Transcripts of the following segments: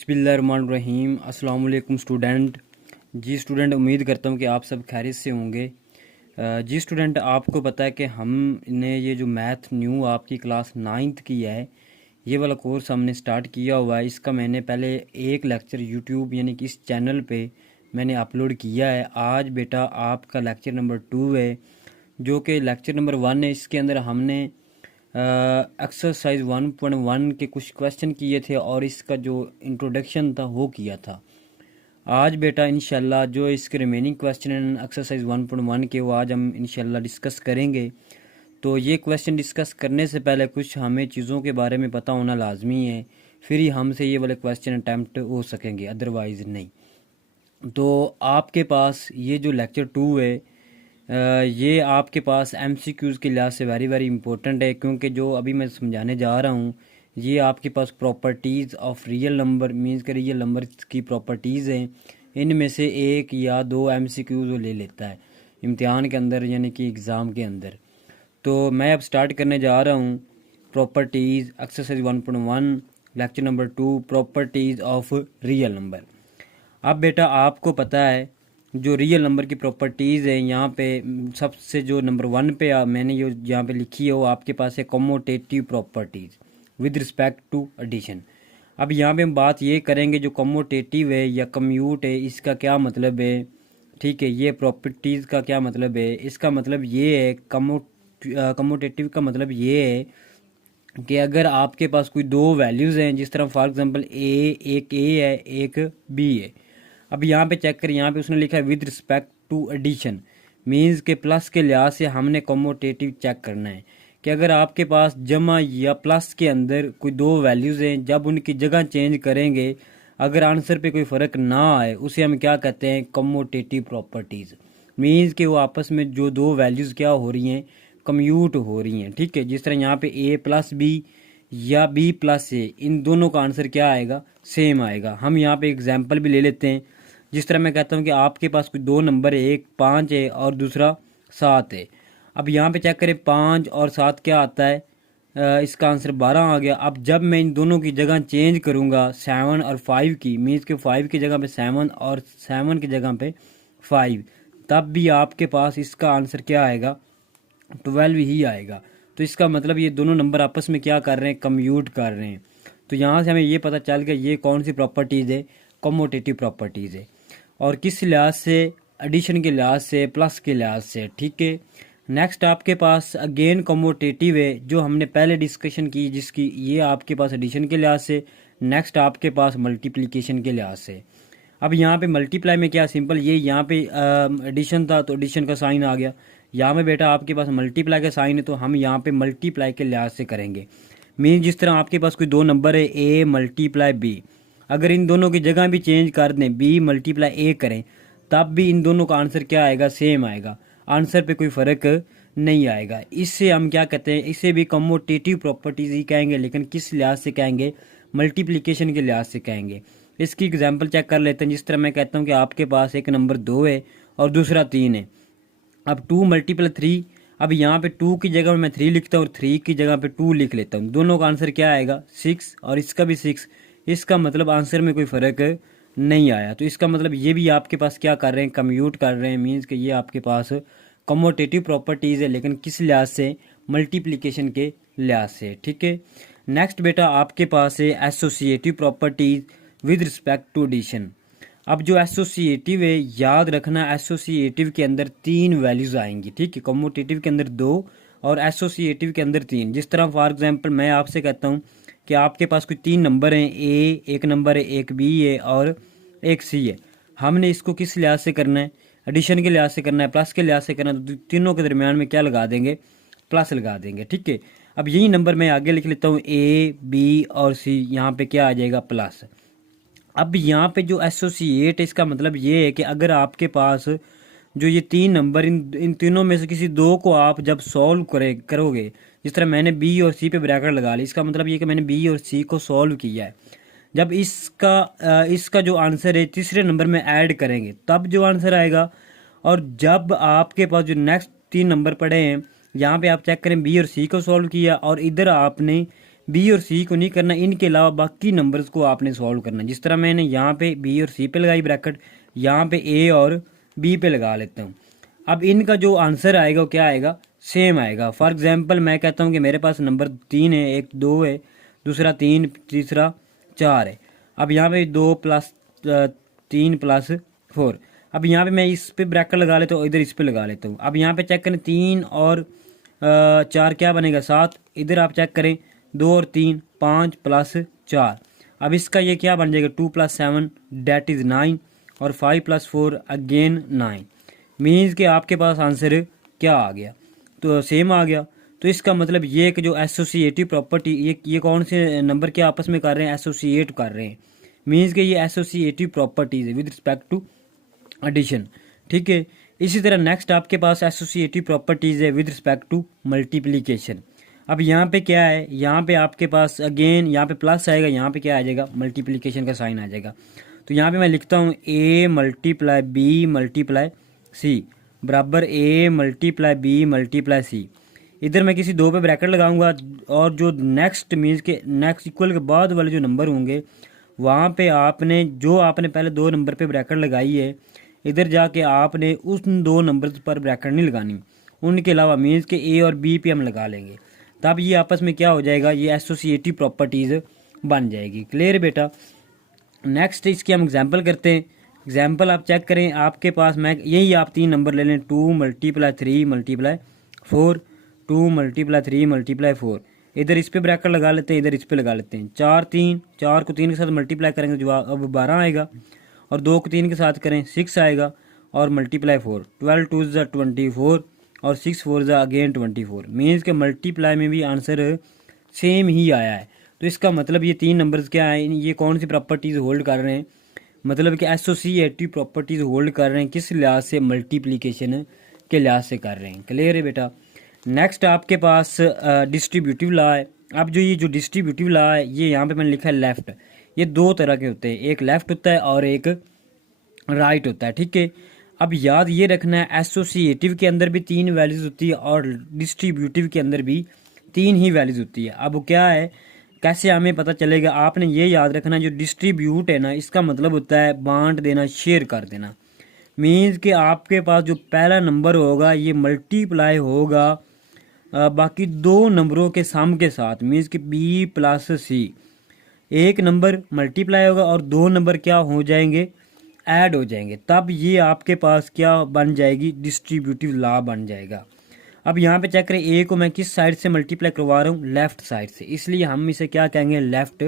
बिस्मिल्लाहिर्रहमानिर्रहीम। अस्सलाम वालेकुम स्टूडेंट। जी स्टूडेंट, उम्मीद करता हूँ कि आप सब खैरियत से होंगे। जी स्टूडेंट, आपको पता है कि हमने ये जो मैथ न्यू आपकी क्लास 9th की है, ये वाला कोर्स हमने स्टार्ट किया हुआ है। इसका मैंने पहले एक लेक्चर यूट्यूब यानी कि इस चैनल पे मैंने अपलोड किया है। आज बेटा आपका लेक्चर नंबर 2 है, जो कि लेक्चर नंबर 1 है। इसके अंदर हमने एक्सरसाइज 1.1 के कुछ क्वेश्चन किए थे और इसका जो इंट्रोडक्शन था वो किया था। आज बेटा इंशाल्लाह जो इसके रिमेनिंग क्वेश्चन हैं एक्सरसाइज 1.1 के, वो आज हम इंशाल्लाह डिस्कस करेंगे। तो ये क्वेश्चन डिस्कस करने से पहले कुछ हमें चीज़ों के बारे में पता होना लाजमी है, फिर ही हमसे ये वाले क्वेश्चन अटैम्प्ट हो सकेंगे, अदरवाइज़ नहीं। तो आपके पास ये जो लेक्चर 2 है, ये आपके पास एमसीक्यूज़ के लिहाज से वेरी वेरी इंपॉर्टेंट है, क्योंकि जो अभी मैं समझाने जा रहा हूँ ये आपके पास properties of real number means के रियल नंबर की प्रॉपर्टीज़ हैं। इनमें से एक या दो एमसीक्यूज़ वो ले लेता है इम्तिहान के अंदर, यानी कि एग्ज़ाम के अंदर। तो मैं अब स्टार्ट करने जा रहा हूँ properties exercise 1.1 lecture number 2, properties of real number. अब बेटा आपको पता है जो रियल नंबर की प्रॉपर्टीज़ है, यहाँ पे सबसे जो नंबर 1 पे मैंने ये यहाँ पे लिखी है वो आपके पास है commutative properties with respect to addition. अब यहाँ पे हम बात ये करेंगे जो कमोटेटिव है या कम्यूट है, इसका क्या मतलब है। ठीक है, ये प्रॉपर्टीज़ का क्या मतलब है। इसका मतलब ये है कमोटेटिव का मतलब ये है कि अगर आपके पास कोई दो वैल्यूज़ हैं, जिस तरह फॉर एग्जांपल एक ए है एक बी है। अब यहाँ पे चेक करें, यहाँ पे उसने लिखा है with respect to addition, means के प्लस के लिहाज से हमने कमोटेटिव चेक करना है कि अगर आपके पास जमा या प्लस के अंदर कोई दो वैल्यूज़ हैं, जब उनकी जगह चेंज करेंगे अगर आंसर पे कोई फ़र्क ना आए, उसे हम क्या कहते हैं, कमोटेटिव प्रॉपर्टीज़। मींस के वो आपस में जो दो वैल्यूज़ क्या हो रही हैं, कम्यूट हो रही हैं। ठीक है, जिस तरह यहाँ पे ए प्लस बी या बी प्लस ए, इन दोनों का आंसर क्या आएगा, सेम आएगा। हम यहाँ पे एग्जाम्पल भी ले लेते हैं। जिस तरह मैं कहता हूँ कि आपके पास कोई दो नंबर है, एक 5 है और दूसरा 7 है। अब यहाँ पे चेक करें 5 और 7 क्या आता है, इसका आंसर 12 आ गया। अब जब मैं इन दोनों की जगह चेंज करूँगा 7 और 5 की, मीन्स के 5 की जगह पे 7 और 7 की जगह पे 5, तब भी आपके पास इसका आंसर क्या आएगा, 12 ही आएगा। तो इसका मतलब ये दोनों नंबर आपस में क्या कर रहे हैं, कम्यूट कर रहे हैं। तो यहाँ से हमें ये पता चल गया ये कौन सी प्रॉपर्टीज़ है, कमोटेटिव प्रॉपर्टीज़ है। और किस लिहाज से, एडिशन के लिहाज से, प्लस के लिहाज से। ठीक है, नेक्स्ट आपके पास अगेन कमोटेटिव है जो हमने पहले डिस्कशन की, जिसकी ये आपके पास एडिशन के लिहाज से, नेक्स्ट आपके पास मल्टीप्लिकेशन के लिहाज से। अब यहाँ पे मल्टीप्लाई में क्या सिंपल, ये यहाँ पे एडिशन था तो एडिशन का साइन आ गया। यहाँ में बेटा आपके पास मल्टीप्लाई का साइन है तो हम यहाँ पे मल्टीप्लाई के लिहाज से करेंगे। मीन जिस तरह आपके पास कोई दो नंबर है ए मल्टीप्लाई बी, अगर इन दोनों की जगह भी चेंज कर दें, बी मल्टीप्लाई ए करें, तब भी इन दोनों का आंसर क्या आएगा, सेम आएगा। आंसर पे कोई फ़र्क नहीं आएगा। इससे हम क्या कहते हैं, इसे भी कमोटेटिव प्रॉपर्टीज़ ही कहेंगे, लेकिन किस लिहाज से कहेंगे, मल्टीप्लिकेशन के लिहाज से कहेंगे। इसकी एग्जांपल चेक कर लेते हैं। जिस तरह मैं कहता हूँ कि आपके पास एक नंबर 2 है और दूसरा 3 है। अब 2 मल्टीप्लाई 3, अब यहाँ पे 2 की जगह मैं 3 लिखता हूँ और 3 की जगह पे 2 लिख लेता हूँ। दोनों का आंसर क्या आएगा, 6, और इसका भी 6। इसका मतलब आंसर में कोई फ़र्क नहीं आया। तो इसका मतलब ये भी आपके पास क्या कर रहे हैं, कम्यूट कर रहे हैं। मीन्स कि ये आपके पास कमोटेटिव प्रॉपर्टीज़ है, लेकिन किस लिहाज से, मल्टीप्लिकेशन के लिहाज से। ठीक है, नेक्स्ट बेटा आपके पास है associative properties with respect to addition. अब जो एसोसिएटिव है, याद रखना एसोसिएटिव के अंदर 3 वैल्यूज़ आएंगी। ठीक है, कमोटेटिव के अंदर 2 और एसोसिएटिव के अंदर 3। जिस तरह फॉर एग्जांपल मैं आपसे कहता हूँ कि आपके पास कोई 3 नंबर हैं, ए एक नंबर है, एक बी है और एक सी है। हमने इसको किस लिहाज से करना है, एडिशन के लिहाज से करना है, प्लस के लिहाज से करना है। तो तीनों के दरमियान में क्या लगा देंगे, प्लस लगा देंगे। ठीक है, अब यही नंबर मैं आगे लिख लेता हूँ, ए बी और सी, यहाँ पे क्या आ जाएगा, प्लस। अब यहाँ पे जो एसोसिएट है, इसका मतलब ये है कि अगर आपके पास जो ये 3 नंबर, इन तीनों में से किसी दो को आप जब सॉल्व करोगे, जिस तरह मैंने बी और सी पे ब्रैकेट लगा ली, इसका मतलब ये कि मैंने बी और सी को सॉल्व किया है। जब इसका जो आंसर है तीसरे नंबर में ऐड करेंगे तब जो आंसर आएगा। और जब आपके पास जो नेक्स्ट 3 नंबर पड़े हैं, यहाँ पे आप चेक करें, बी और सी को सॉल्व किया और इधर आपने बी और सी को नहीं करना, इनके अलावा बाकी नंबर्स को आपने सॉल्व करना। जिस तरह मैंने यहाँ पे बी और सी पे लगाई ब्रैकेट, यहाँ पे ए और बी पे लगा लेता हूँ। अब इनका जो आंसर आएगा वो क्या आएगा, सेम आएगा। फॉर एग्जांपल मैं कहता हूँ कि मेरे पास नंबर 3 है, एक 2 है, दूसरा 3, तीसरा 4 है। अब यहाँ पे 2 प्लस 3 प्लस 4। अब यहाँ पे मैं इस पे ब्रैकेट लगा लेता हूँ, इधर इस पे लगा लेता हूँ। अब यहाँ पे चेक करें 3 और 4 क्या बनेगा 7। इधर आप चेक करें 2 और 3 5 प्लस 4। अब इसका ये क्या बन जाएगा 2 प्लस 7 डेट इज़ 9 और 5 प्लस 4 अगेन 9। मीन्स कि आपके पास आंसर क्या आ गया, तो सेम आ गया। तो इसका मतलब ये कि जो एसोसिएटिव प्रॉपर्टी, ये कौन से नंबर के आपस में कर रहे हैं, एसोसिएट कर रहे हैं। मीन्स कि ये एसोसिएटिव प्रॉपर्टीज है विद रिस्पेक्ट टू एडिशन। ठीक है, इसी तरह नेक्स्ट आपके पास एसोसिएटिव प्रॉपर्टीज है विद रिस्पेक्ट टू मल्टीप्लिकेशन। अब यहाँ पे क्या है, यहाँ पे आपके पास अगेन यहाँ पे प्लस आएगा, यहाँ पे क्या आ जाएगा मल्टीप्लिकेशन का साइन आ जाएगा। तो यहाँ पे मैं लिखता हूँ ए मल्टीप्लाई बी मल्टीप्लाई सी बराबर ए मल्टीप्लाई बी मल्टीप्लाई सी। इधर मैं किसी 2 पे ब्रैकेट लगाऊंगा और जो नेक्स्ट मीन्स के नेक्स्ट इक्वल के बाद वाले जो नंबर होंगे वहाँ पे आपने जो आपने पहले 2 नंबर पे ब्रैकेट लगाई है, इधर जाके आपने उन 2 नंबर पर ब्रैकेट नहीं लगानी, उनके अलावा मीन्स के ए और बी पे हम लगा लेंगे। तब ये आपस में क्या हो जाएगा, ये एसोसिएटिव प्रॉपर्टीज़ बन जाएगी। क्लियर बेटा। नेक्स्ट इसकी हम एग्जांपल करते हैं। एग्जांपल आप चेक करें, आपके पास मैं यही आप 3 नंबर ले लें 2 मल्टीप्लाई 3 मल्टीप्लाई 4, 2 मल्टीप्लाई 3 मल्टीप्लाई 4। इधर इस पे ब्रैकेट लगा लेते हैं, इधर इस पे लगा लेते हैं। 4 3 4 को 3 के साथ मल्टीप्लाई करेंगे तो जवाब अब 12 आएगा, और 2 को 3 के साथ करें 6 आएगा, और मल्टीप्लाई 4 12 2 ज़ा 24 और 6 4 ज़ा अगेन 24। मीन्स के मल्टीप्लाई में भी आंसर सेम ही आया है। तो इसका मतलब ये 3 नंबर्स क्या हैं, ये कौन सी प्रॉपर्टीज़ होल्ड कर रहे हैं, मतलब कि एसोसिएटिव प्रॉपर्टीज़ होल्ड कर रहे हैं, किस लिहाज से, मल्टीप्लिकेशन के लिहाज से कर रहे हैं। क्लियर है बेटा। नेक्स्ट आपके पास डिस्ट्रीब्यूटिव लॉ है। अब जो ये जो डिस्ट्रीब्यूटिव लॉ है, ये यहाँ पे मैंने लिखा है लेफ्ट। ये 2 तरह के होते हैं, एक लेफ्ट होता है और एक राइट होता है। ठीक है, अब याद ये रखना है एसोसिएटिव के अंदर भी 3 वैल्यूज होती है और डिस्ट्रीब्यूटिव के अंदर भी 3 ही वैल्यूज होती है। अब क्या है, कैसे हमें पता चलेगा, आपने ये याद रखना जो डिस्ट्रीब्यूट है ना, इसका मतलब होता है बांट देना, शेयर कर देना। मीन्स कि आपके पास जो पहला नंबर होगा ये मल्टीप्लाई होगा बाकी 2 नंबरों के सम के साथ। मीन्स कि बी प्लस सी, एक नंबर मल्टीप्लाई होगा और 2 नंबर क्या हो जाएंगे, ऐड हो जाएंगे। तब ये आपके पास क्या बन जाएगी, डिस्ट्रीब्यूटिव लॉ बन जाएगा। अब यहाँ पे चेक करें, ए को मैं किस साइड से मल्टीप्लाई करवा रहा हूँ, लेफ्ट साइड से, इसलिए हम इसे क्या कहेंगे, लेफ्ट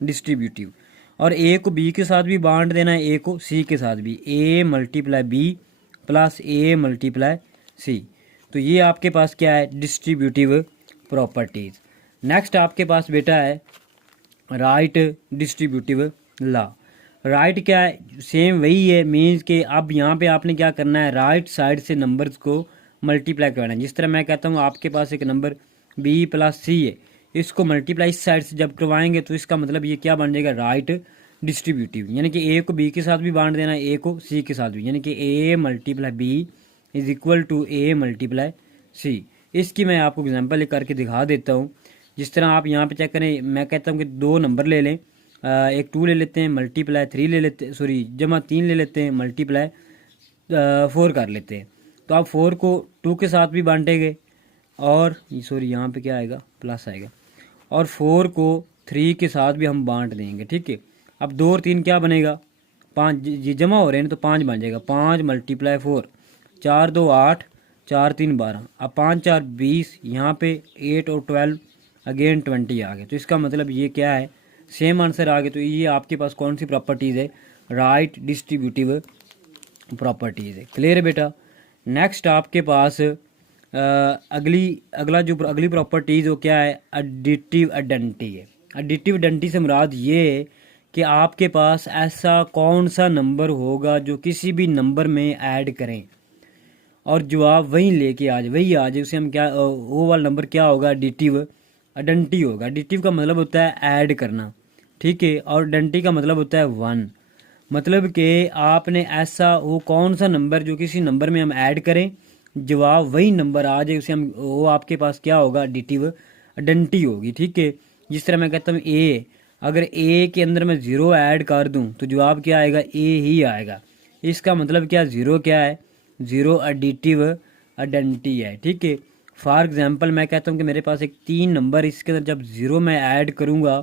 डिस्ट्रीब्यूटिव। और ए को बी के साथ भी बांट देना है, ए को सी के साथ भी, ए मल्टीप्लाई बी प्लस ए मल्टीप्लाई सी। तो ये आपके पास क्या है, डिस्ट्रीब्यूटिव प्रॉपर्टीज। नेक्स्ट आपके पास बेटा है राइट डिस्ट्रीब्यूटिव लॉ। राइट क्या है, सेम वही है। मीन्स के अब यहाँ पे आपने क्या करना है, राइट साइड से नंबर्स को मल्टीप्लाई करना है। जिस तरह मैं कहता हूँ आपके पास एक नंबर बी प्लस सी है, इसको मल्टीप्लाई इस साइड से जब करवाएंगे तो इसका मतलब ये क्या बन जाएगा, राइट डिस्ट्रीब्यूटिव। यानी कि ए को बी के साथ भी बांट देना है, ए को सी के साथ भी, यानी कि a multiply b is equal to a multiply c. इसकी मैं आपको एग्जांपल करके दिखा देता हूँ। जिस तरह आप यहाँ पे चेक करें, मैं कहता हूँ कि 2 नंबर ले लें, एक 2 ले लेते हैं मल्टीप्लाई 3 ले लेते हैं, सॉरी जमा 3 ले लेते हैं मल्टीप्लाई 4 कर लेते हैं। तो आप 4 को 2 के साथ भी बांटेंगे, और सॉरी यहाँ पे क्या आएगा, प्लस आएगा, और 4 को 3 के साथ भी हम बांट देंगे। ठीक है, अब 2 और 3 क्या बनेगा, 5, ये जमा हो रहे हैं तो 5 बन जाएगा, 5 मल्टीप्लाई 4, 4 2 8, 4 3 12, अब 5 4 20, यहाँ पे 8 और 12 अगेन 20 आ गए। तो इसका मतलब ये क्या है, सेम आंसर आ गया। तो ये आपके पास कौन सी प्रॉपर्टीज़ है, राइट डिस्ट्रीब्यूटिव प्रॉपर्टीज़ है। क्लियर है बेटा। नेक्स्ट आपके पास अगली प्रॉपर्टीज़ वो क्या है, एडिटिव आइडेंटिटी है। एडिटिव आइडेंटिटी से मुराद ये है कि आपके पास ऐसा कौन सा नंबर होगा जो किसी भी नंबर में ऐड करें और जवाब वही लेके आ जाए, उसे हम क्या, वो वाला नंबर क्या होगा, एडिटिव आइडेंटिटी होगा। एडिटिव का मतलब होता है ऐड करना, ठीक है, और आइडेंटिटी का मतलब होता है 1। मतलब कि आपने ऐसा वो कौन सा नंबर जो किसी नंबर में हम ऐड करें, जवाब वही नंबर आ जाए, उसे हम, वो आपके पास क्या होगा, एडिटिव आइडेंटिटी होगी। ठीक है, जिस तरह मैं कहता हूँ ए, अगर ए के अंदर मैं ज़ीरो ऐड कर दूँ तो जवाब क्या आएगा, ए ही आएगा। इसका मतलब क्या, ज़ीरो क्या है, ज़ीरो एडिटिव आइडेंटिटी है। ठीक है, फॉर एग्जांपल मैं कहता हूँ कि मेरे पास एक 3 नंबर, इसके अंदर जब ज़ीरो मैं ऐड करूँगा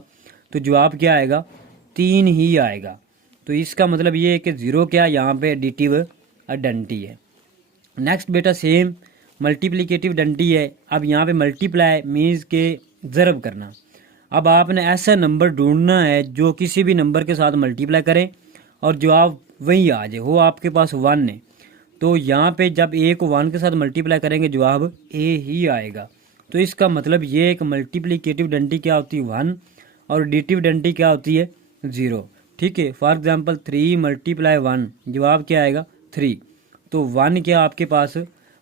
तो जवाब क्या आएगा, 3 ही आएगा। तो इसका मतलब ये है कि ज़ीरो क्या यहाँ पे एडिटिव आइडेंटिटी है। नेक्स्ट बेटा सेम मल्टीप्लिकेटिव आइडेंटिटी है। अब यहाँ पे मल्टीप्लाई मीन्स के ज़रब करना। अब आपने ऐसा नंबर ढूंढना है जो किसी भी नंबर के साथ मल्टीप्लाई करे और जवाब वही आ जाए, वो आपके पास 1 है। तो यहाँ पे जब ए को 1 के साथ मल्टीप्लाई करेंगे जवाब ए ही आएगा। तो इसका मतलब ये एक मल्टीप्लिकेटिव आइडेंटिटी क्या होती है, 1, और एडिटिव आइडेंटिटी क्या होती है, 0। ठीक है, फॉर एग्जांपल 3 मल्टीप्लाई 1, जवाब क्या आएगा, 3। तो 1 क्या आपके पास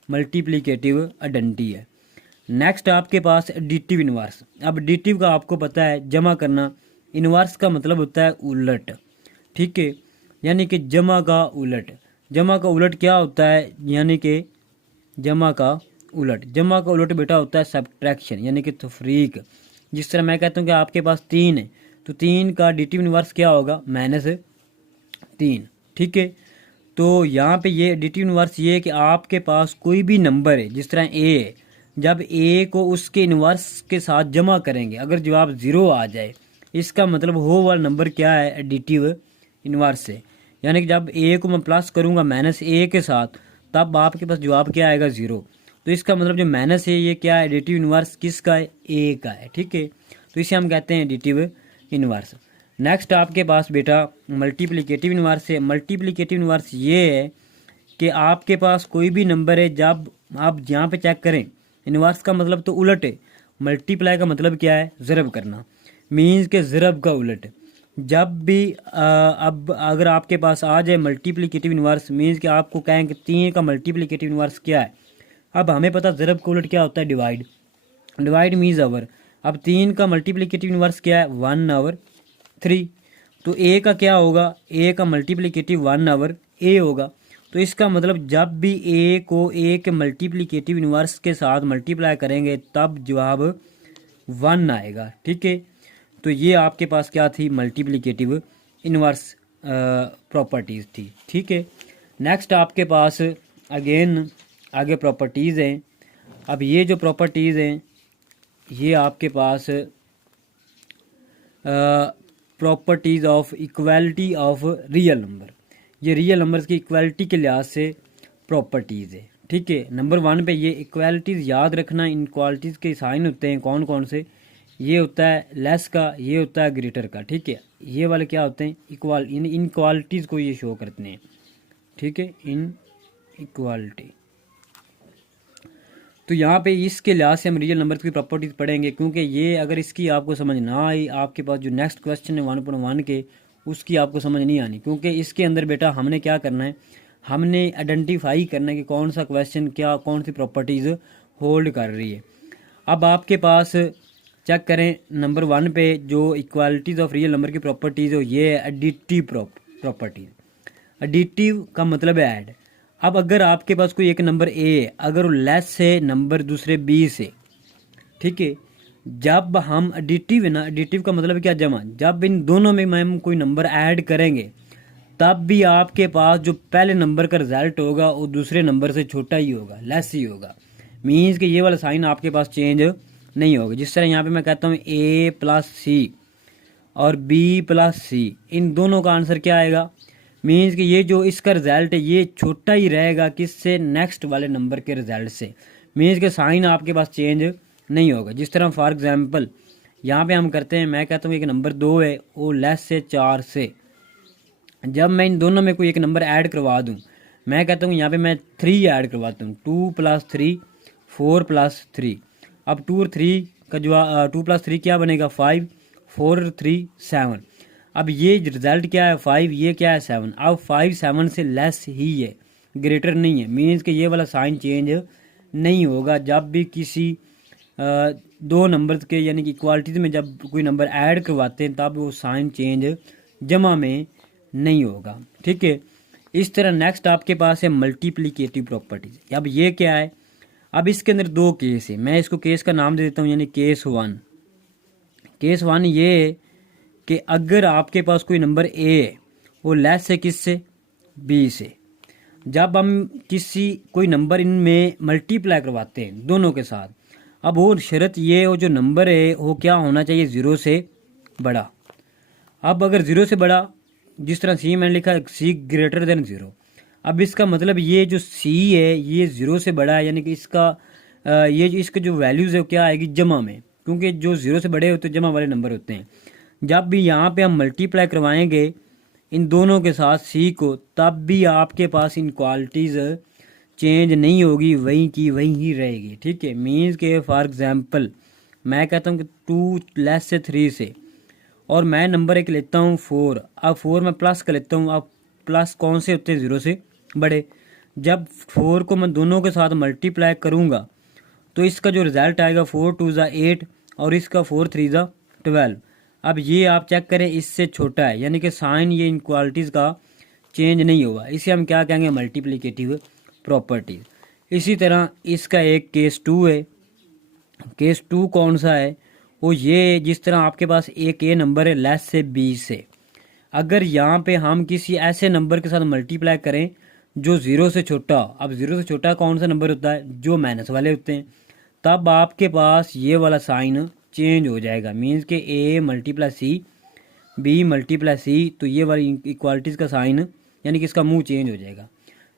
मल्टीप्लिकेटिव आइडेंटिटी है। नेक्स्ट आपके पास एडिटिव इनवर्स। अब एडिटिव का आपको पता है जमा करना, इनवर्स का मतलब होता है उलट। ठीक है, यानी कि जमा का उलट। जमा का उलट क्या होता है, यानी कि जमा का उलट, जमा का उलट बेटा होता है सब्ट्रैक्शन, यानी कि तफरीक। जिस तरह मैं कहता हूँ कि आपके पास 3 है तो 3 का एडिटिव इनवर्स क्या होगा, -3। ठीक है, तो यहाँ पे ये एडिटिव इनवर्स ये है कि आपके पास कोई भी नंबर है, जिस तरह ए है, जब ए को उसके इनवर्स के साथ जमा करेंगे अगर जवाब 0 आ जाए, इसका मतलब वो वाला नंबर क्या है, एडिटिव इनवर्स है। यानी कि जब ए को मैं प्लस करूँगा -a के साथ तब आपके पास जवाब क्या आएगा, 0। तो इसका मतलब जो माइनस है ये क्या है, एडिटिव इनवर्स किसका है, ए का है। ठीक है, तो इसे हम कहते हैं एडिटिव इनवर्स। नेक्स्ट आपके पास बेटा मल्टीप्लिकेटिव इनवर्स है। मल्टीप्लिकेटिव इनवर्स ये है कि आपके पास कोई भी नंबर है, जब आप यहाँ पे चेक करें, इनवर्स का मतलब तो उलट है, मल्टीप्लाई का मतलब क्या है, ज़रब करना, मीन्स के ज़रब का उलट। जब भी अब अगर आपके पास आ जाए मल्टीप्लिकेटिव इनवर्स, मीन्स कि आपको कहें कि 3 का मल्टीप्लिकेटिव इनवर्स क्या है। अब हमें पता ज़रब का उलट क्या होता है, डिवाइड। Divide means our. अब 3 का मल्टीप्लिकेटिव इनवर्स क्या है, 1/3। तो ए का क्या होगा, ए का मल्टीप्लिकेटिव 1/a होगा। तो इसका मतलब जब भी ए को ए के मल्टीप्लिकेटिव इनवर्स के साथ मल्टीप्लाई करेंगे तब जवाब 1 आएगा। ठीक है, तो ये आपके पास क्या थी, मल्टीप्लिकेटिव इनवर्स प्रॉपर्टीज़ थी। ठीक है, नेक्स्ट आपके पास अगेन आगे प्रॉपर्टीज़ हैं। अब ये जो प्रॉपर्टीज़ हैं ये आपके पास properties of equality of real number, ये रियल नंबर्स की इक्वालिटी के लिहाज से प्रॉपर्टीज़ है। ठीक है, नंबर 1 पे ये इक्वालिटीज़ याद रखना, इनक्वालिटीज़ के साइन होते हैं कौन कौन से, ये होता है लेस का, ये होता है ग्रेटर का। ठीक है, ये वाले क्या होते हैं, इक्वाल, इन इनक्वालिटीज़ को ये शो करते हैं। ठीक है, इन इक्वालिटी। तो यहाँ पे इसके लिहाज से हम रियल नंबर की प्रॉपर्टीज पढ़ेंगे, क्योंकि ये अगर इसकी आपको समझ ना आई, आपके पास जो नेक्स्ट क्वेश्चन है 1.1 के, उसकी आपको समझ नहीं आनी। क्योंकि इसके अंदर बेटा हमने क्या करना है, हमने आइडेंटिफाई करना है कि कौन सा क्वेश्चन क्या कौन सी प्रॉपर्टीज़ होल्ड कर रही है। अब आपके पास चेक करें नंबर 1 पे जो इक्वालिटीज़ ऑफ रियल नंबर की प्रॉपर्टीज़ हो, ये है एडिटिव प्रॉपर्टीज़। एडिटिव का मतलब है ऐड। अब अगर आपके पास कोई एक नंबर ए है, अगर वो लेस है नंबर दूसरे बी से, ठीक है, जब हम एडिटिव है ना, एडिटिव का मतलब क्या, जमा, जब इन दोनों में हम कोई नंबर ऐड करेंगे तब भी आपके पास जो पहले नंबर का रिजल्ट होगा वो दूसरे नंबर से छोटा ही होगा, लेस ही होगा। मीन्स कि ये वाला साइन आपके पास चेंज नहीं होगा। जिस तरह यहाँ पे मैं कहता हूँ ए प्लस सी और बी प्लस सी, इन दोनों का आंसर क्या आएगा, मीन्स कि ये जो इसका रिजल्ट है ये छोटा ही रहेगा किससे, नेक्स्ट वाले नंबर के रिजल्ट से। मीन्स के साइन आपके पास चेंज नहीं होगा। जिस तरह फॉर एग्जांपल यहाँ पे हम करते हैं, मैं कहता हूँ एक नंबर 2 है, वो लेस से 4 से, जब मैं इन दोनों में कोई एक नंबर ऐड करवा दूँ, मैं कहता हूँ यहाँ पे मैं 3 ऐड करवाता हूँ, 2 + 3 4 + 3। अब 2 और 3 का जो 2 + 3 क्या बनेगा, 5, 4 और 3 7। अब ये रिजल्ट क्या है 5, ये क्या है 7। अब 5 7 से लेस ही है, ग्रेटर नहीं है। मीन्स कि ये वाला साइन चेंज नहीं होगा। जब भी किसी दो नंबर के यानी कि इक्वालिटीज में जब कोई नंबर ऐड करवाते हैं तब वो साइन चेंज जमा में नहीं होगा। ठीक है, इस तरह नेक्स्ट आपके पास है मल्टीप्लिकेटिव प्रॉपर्टीज। अब ये क्या है, अब इसके अंदर 2 केस है, मैं इसको केस का नाम दे देता हूँ, यानी केस 1। केस वन ये है कि अगर आपके पास कोई नंबर ए है वो लेस है किससे, बी से। जब हम कोई नंबर इनमें मल्टीप्लाई करवाते हैं दोनों के साथ, अब वो शर्त ये हो जो नंबर है वो क्या होना चाहिए, ज़ीरो से बड़ा। अब अगर ज़ीरो से बड़ा, जिस तरह सी मैंने लिखा है सी ग्रेटर देन ज़ीरो, अब इसका मतलब ये जो सी है ये ज़ीरो से बड़ा है, यानी कि ये जो इसके जो वैल्यूज़ है वो क्या आएगी, जमा में, क्योंकि जो ज़ीरो से बड़े होते हैं जमा वाले नंबर होते हैं। जब भी यहाँ पे हम मल्टीप्लाई करवाएंगे इन दोनों के साथ सी को, तब भी आपके पास इनक्वालिटीज़ चेंज नहीं होगी, वहीं की वहीं ही रहेगी। ठीक है, मीन्स के फॉर एग्जांपल मैं कहता हूँ कि 2 लेस से 3 से, और मैं नंबर एक लेता हूँ 4। अब 4 मैं प्लस कर लेता हूँ। अब प्लस कौन से होते हैं, ज़ीरो से बड़े। जब 4 को मैं दोनों के साथ मल्टीप्लाई करूँगा तो इसका जो रिज़ल्ट आएगा 4 2 ज़ा 8 और इसका 4 3 ज़ा 12। अब ये आप चेक करें, इससे छोटा है, यानी कि साइन ये इनक्वालिटीज़ का चेंज नहीं होगा। इसे हम क्या कहेंगे, मल्टीप्लिकेटिव प्रॉपर्टीज़। इसी तरह इसका एक केस 2 है। केस 2 कौन सा है, वो ये जिस तरह आपके पास एक ए नंबर है लेस से 20 से, अगर यहाँ पे हम किसी ऐसे नंबर के साथ मल्टीप्लाई करें जो ज़ीरो से छोटा हो। अब ज़ीरो से छोटा कौन सा नंबर होता है, जो माइनस वाले होते हैं। तब आपके पास ये वाला साइन चेंज हो जाएगा, मीन्स के ए मल्टीप्लाई सी, बी मल्टीप्लाई सी, तो ये वाली इक्वालिटीज़ का साइन यानी कि इसका मुंह चेंज हो जाएगा।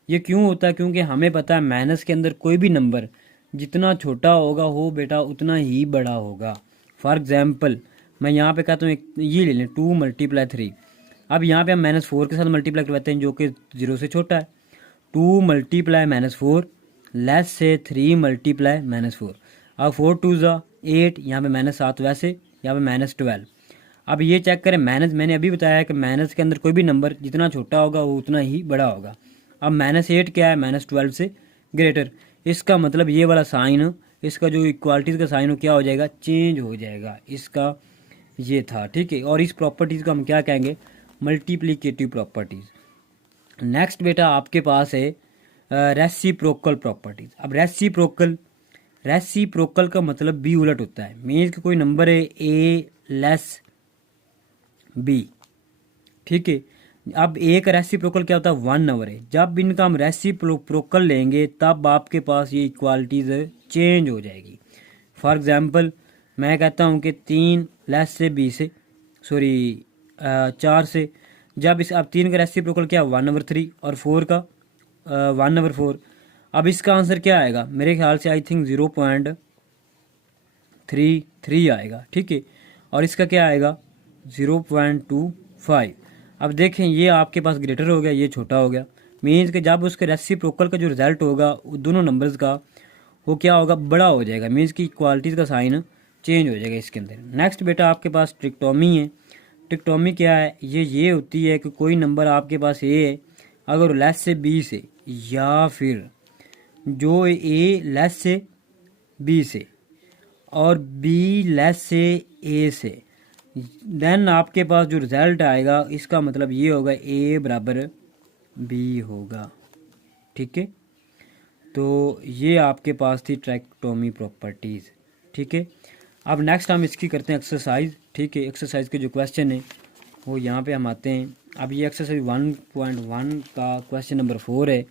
ये क्यों होता है, क्योंकि हमें पता है माइनस के अंदर कोई भी नंबर जितना छोटा होगा हो बेटा उतना ही बड़ा होगा। फॉर एग्जाम्पल मैं यहाँ पे कहता हूँ एक ये ले लें 2 मल्टीप्लाई 3। अब यहाँ पे हम -4 के साथ मल्टीप्लाई करवाते हैं जो कि ज़ीरो से छोटा है। 2 मल्टीप्लाई -4 लेस से 3 मल्टीप्लाई -4। अब 4 2 ज़ा 8, यहाँ पे -7 वैसे, यहाँ पे -12। अब ये चेक करें, माइनस मैंने अभी बताया है कि माइनस के अंदर कोई भी नंबर जितना छोटा होगा वो उतना ही बड़ा होगा। अब -8 क्या है, -12 से ग्रेटर। इसका मतलब ये वाला साइन, इसका जो इक्वालिटीज़ का साइन हो क्या हो जाएगा, चेंज हो जाएगा। इसका ये था। ठीक है, और इस प्रॉपर्टीज़ को हम क्या कहेंगे, मल्टीप्लिकेटिव प्रॉपर्टीज़। नेक्स्ट बेटा आपके पास है रेसिप्रोकल प्रॉपर्टीज़। अब रेसिप्रोकल का मतलब भी उलट होता है, मीन्स कि कोई नंबर है ए लेस बी। ठीक है, अब एक रेसिप्रोकल क्या होता है, 1 नंबर है। जब इनका हम रेसिप्रोकल लेंगे तब आपके पास ये इक्वालिटीज़ चेंज हो जाएगी। फॉर एग्जांपल मैं कहता हूँ कि 3 लेस से बी से, सॉरी 4 से। जब इस अब 3 का रेसिप्रोकल क्या, 1/3 और 4 का 1/4। अब इसका आंसर क्या आएगा, मेरे ख्याल से आई थिंक 0.33 आएगा। ठीक है, और इसका क्या आएगा 0.25। अब देखें ये आपके पास ग्रेटर हो गया, ये छोटा हो गया, मीन्स कि जब उसके रेसिप्रोकल का जो रिजल्ट होगा दोनों नंबर्स का वो क्या होगा, बड़ा हो जाएगा, मीन्स की इक्वालिटीज़ का साइन चेंज हो जाएगा इसके अंदर। नेक्स्ट बेटा आपके पास ट्रिक्टोमी है। ट्रिक्टोमी क्या है, ये होती है कि कोई नंबर आपके पास ए है, अगर लेस से बी से, या फिर जो ए लेस से बी से और बी लेस से ए से, देन आपके पास जो रिजल्ट आएगा इसका मतलब ये होगा ए बराबर बी होगा। ठीक है, तो ये आपके पास थी ट्रैक्टोमी प्रॉपर्टीज़। ठीक है, अब नेक्स्ट हम इसकी करते हैं एक्सरसाइज। ठीक है, एक्सरसाइज के जो क्वेश्चन है वो यहाँ पे हम आते हैं। अब ये एक्सरसाइज 1.1 का क्वेश्चन नंबर 4 है।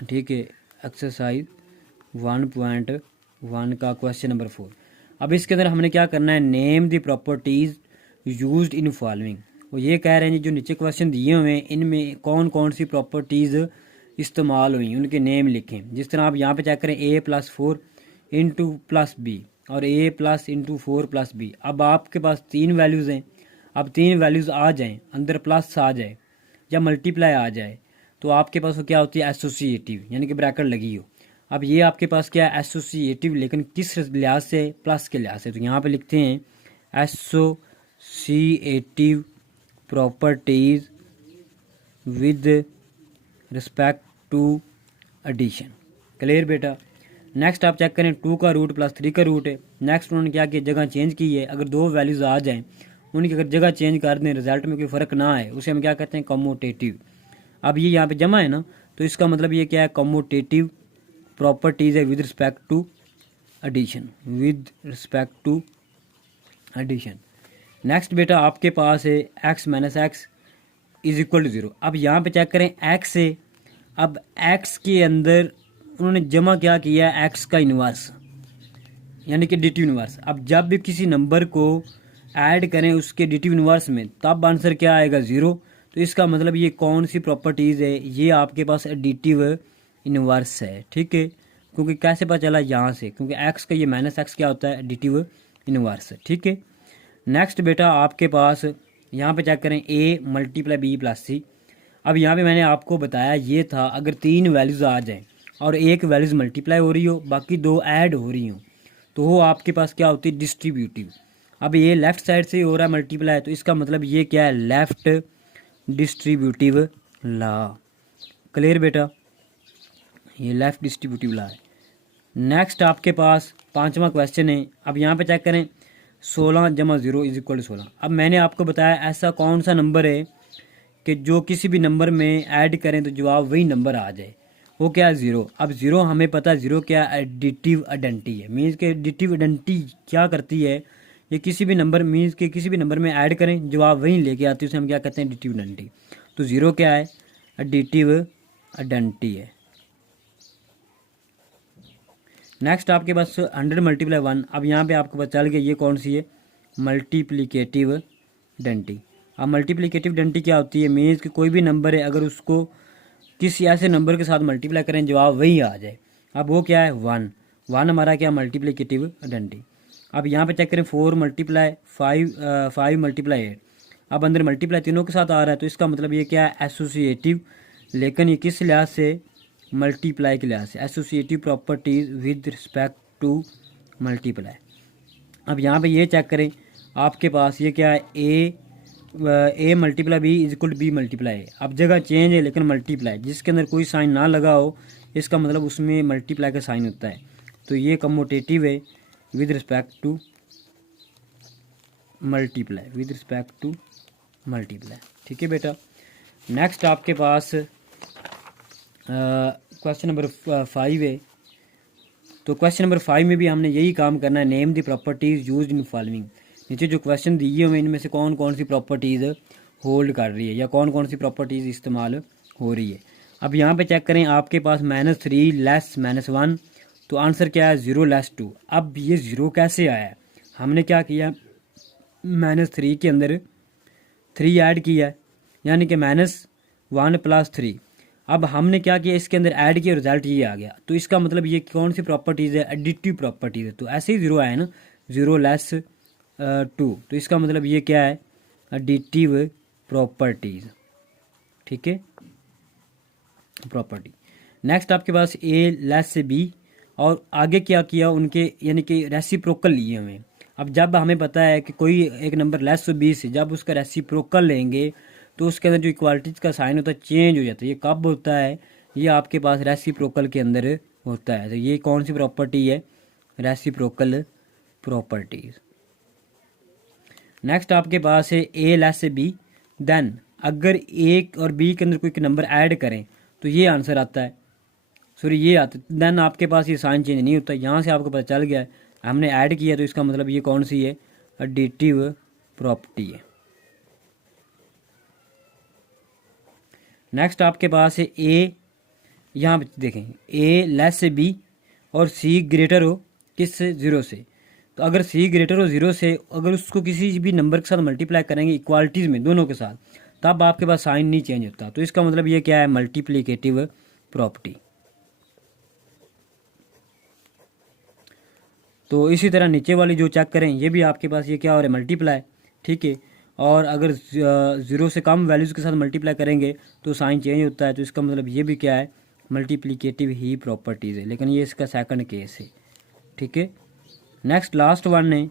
ठीक है, एक्सरसाइज 1.1 का क्वेश्चन नंबर 4। अब इसके अंदर हमने क्या करना है, name the properties used in following. वो ये कह रहे हैं जो नीचे क्वेश्चन दिए हुए हैं इनमें कौन कौन सी प्रॉपर्टीज़ इस्तेमाल हुई उनके नेम लिखें। जिस तरह आप यहाँ पे चेक करें A+4 इंटू प्लस बी और A+ इंटू 4+b। अब आपके पास 3 वैल्यूज़ हैं। अब 3 वैल्यूज़ आ जाएँ, अंदर प्लस आ जाए या मल्टीप्लाई आ जाए तो आपके पास वो क्या होती है, एसोसिएटिव, यानी कि ब्रैकेट लगी हो। अब ये आपके पास क्या है, एसोसिएटिव, लेकिन किस लिहाज से, प्लस के लिहाज से। तो यहाँ पे लिखते हैं associative properties with respect to addition. Clear बेटा। नेक्स्ट आप चेक करें 2 का रूट प्लस 3 का रूट है। नेक्स्ट उन्होंने क्या किया, जगह चेंज की है। अगर 2 वैल्यूज़ आ जाएं उनकी अगर जगह चेंज कर दें, रिजल्ट में कोई फ़र्क ना आए, उसे हम क्या कहते हैं, कम्यूटेटिव। अब ये यहाँ पे जमा है ना, तो इसका मतलब ये क्या है, कम्यूटेटिव प्रॉपर्टीज़ है with respect to addition, with respect to addition. Next बेटा आपके पास है x minus x is equal to 0। अब यहाँ पे चेक करें x से, अब x के अंदर उन्होंने जमा क्या किया है, x का इन्वर्स यानी कि डिटिव इन्वर्स। अब जब भी किसी नंबर को ऐड करें उसके डिटिव इन्वर्स में तब आंसर क्या आएगा, 0। तो इसका मतलब ये कौन सी प्रॉपर्टीज़ है, ये आपके पास एडिटिव इन्वर्स है, ठीक है। क्योंकि कैसे पता चला, यहाँ से, क्योंकि x का ये माइनस एक्स क्या होता है, एडिटिव इन्वर्स है, ठीक है। नेक्स्ट बेटा आपके पास यहाँ पे चेक करें a multiply b plus c। अब यहाँ पे मैंने आपको बताया ये था अगर 3 वैल्यूज़ आ जाएं और एक वैल्यूज़ मल्टीप्लाई हो रही हो बाकी 2 ऐड हो रही हो तो वो आपके पास क्या होती है, डिस्ट्रीब्यूटिव। अब ये लेफ़्ट साइड से हो रहा है मल्टीप्लाई, तो इसका मतलब ये क्या है, लेफ़्ट डिस्ट्रीब्यूटिव लॉ। क्लियर बेटा, ये लेफ़्ट डिस्ट्रीब्यूटिव लॉ है। नेक्स्ट आपके पास 5वां क्वेश्चन है। अब यहाँ पे चेक करें 16 जमा 0 इज इक्वल टू 16। अब मैंने आपको बताया ऐसा कौन सा नंबर है कि जो किसी भी नंबर में ऐड करें तो जवाब वही नंबर आ जाए, वो क्या है, 0। अब 0 हमें पता है 0 क्या एडिटिव आइडेंटिटी है। मीन्स के एडिटिव आइडेंटिटी क्या करती है, ये किसी भी नंबर मीन्स के किसी भी नंबर में ऐड करें जवाब वहीं लेके आती है, उसे हम क्या कहते हैं, एडिटिव आइडेंटिटी। तो 0 क्या है, एडिटिव आइडेंटिटी है। नेक्स्ट आपके पास 100 मल्टीप्लाई 1। अब यहाँ पे आपको पता चल गया ये कौन सी है, मल्टीप्लिकेटिव आइडेंटिटी। अब मल्टीप्लिकेटिव आइडेंटिटी क्या होती है, मीन्स कि कोई भी नंबर है अगर उसको किसी ऐसे नंबर के साथ मल्टीप्लाई करें जवाब वही आ जाए। अब वो क्या है, 1। 1 हमारा क्या, मल्टीप्लिकेटिव आइडेंटिटी। अब यहाँ पे चेक करें 4 मल्टीप्लाई 5 मल्टीप्लाई 8। अब अंदर मल्टीप्लाई तीनों के साथ आ रहा है तो इसका मतलब ये क्या है, एसोसिएटिव। लेकिन ये किस लिहाज से, मल्टीप्लाई के लिहाज से, associative properties with respect to multiply. अब यहाँ पे ये चेक करें आपके पास ये क्या है, a multiply b is equal to b multiply है। अब जगह चेंज है लेकिन मल्टीप्लाई, जिसके अंदर कोई साइन ना लगा हो इसका मतलब उसमें मल्टीप्लाई का साइन होता है। तो ये कम्यूटेटिव है with respect to multiply, with respect to multiply, ठीक है बेटा। नेक्स्ट आपके पास क्वेश्चन नंबर 5 है। तो क्वेश्चन नंबर 5 में भी हमने यही काम करना है, name the properties used in following. नीचे जो क्वेश्चन दिए हुए इनमें से कौन कौन सी प्रॉपर्टीज़ होल्ड कर रही है या कौन कौन सी प्रॉपर्टीज़ इस्तेमाल हो रही है। अब यहाँ पे चेक करें आपके पास -3 लेस -1, तो आंसर क्या है, 0 लेस 2। अब ये 0 कैसे आया है, हमने क्या किया, -3 के अंदर 3 ऐड किया है यानी कि -1 + 3। अब हमने क्या किया, इसके अंदर ऐड किया, रिजल्ट ये आ गया। तो इसका मतलब ये कौन सी प्रॉपर्टीज़ है, एडिटिव प्रॉपर्टीज़ है। तो ऐसे ही 0 आया ना, 0 लेस 2, तो इसका मतलब ये क्या है, एडिटिव प्रॉपर्टीज़, ठीक है, प्रॉपर्टी। नेक्स्ट आपके पास ए लेस से बी, और आगे क्या किया उनके, यानी कि रेसिप्रोकल लिए हमें। अब जब हमें पता है कि कोई एक नंबर लेस बी से जब उसका रेसिप्रोकल लेंगे तो उसके अंदर जो इक्वालिटीज़ का साइन होता है चेंज हो जाता है। ये कब होता है, ये आपके पास रेसिप्रोकल के अंदर होता है। तो ये कौन सी प्रॉपर्टी है, रेसिप्रोकल प्रॉपर्टीज़। नेक्स्ट आपके पास है ए लेस से बी, देन अगर ए और बी के अंदर कोई नंबर ऐड करें तो ये आंसर आता है, सॉरी ये आता है, देन आपके पास ये साइन चेंज नहीं होता। यहाँ से आपको पता चल गया है हमने ऐड किया, तो इसका मतलब ये कौन सी है, एडिटिव प्रॉपर्टी है। नेक्स्ट आपके पास है ए, यहाँ पे देखें ए लेस से बी और सी ग्रेटर हो किससे, 0 से। तो अगर सी ग्रेटर हो 0 से, अगर उसको किसी भी नंबर के साथ मल्टीप्लाई करेंगे इक्वालिटीज़ में दोनों के साथ, तब आपके पास साइन नहीं चेंज होता। तो इसका मतलब ये क्या है, मल्टीप्लिकेटिव प्रॉपर्टी। तो इसी तरह नीचे वाली जो चेक करें ये भी आपके पास ये क्या हो रहा है, मल्टीप्लाई, ठीक है। और अगर 0 से कम वैल्यूज़ के साथ मल्टीप्लाई करेंगे तो साइन चेंज होता है। तो इसका मतलब ये भी क्या है, मल्टीप्लिकेटिव ही प्रॉपर्टीज़ है, लेकिन ये इसका सेकंड केस है, ठीक है। नेक्स्ट लास्ट वन है,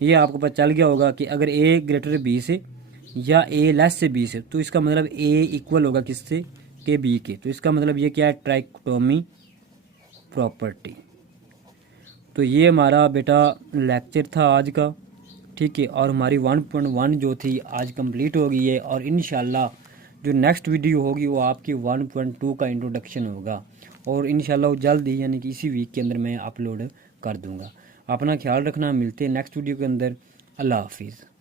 ये आपको पता चल गया होगा कि अगर ए ग्रेटर बी से या ए लेस से बी से, तो इसका मतलब ए इक्वल होगा किससे, के बी के। तो इसका मतलब ये क्या है, ट्राइकोटोमी प्रॉपर्टी। तो ये हमारा बेटा लेक्चर था आज का, ठीक है। और हमारी 1.1 जो थी आज कंप्लीट हो गई है, और इंशाल्लाह जो नेक्स्ट वीडियो होगी वो आपकी 1.2 का इंट्रोडक्शन होगा, और इंशाल्लाह जल्द ही यानी कि इसी वीक के अंदर मैं अपलोड कर दूंगा। अपना ख्याल रखना, मिलते हैं नेक्स्ट वीडियो के अंदर। अल्लाह हाफिज़।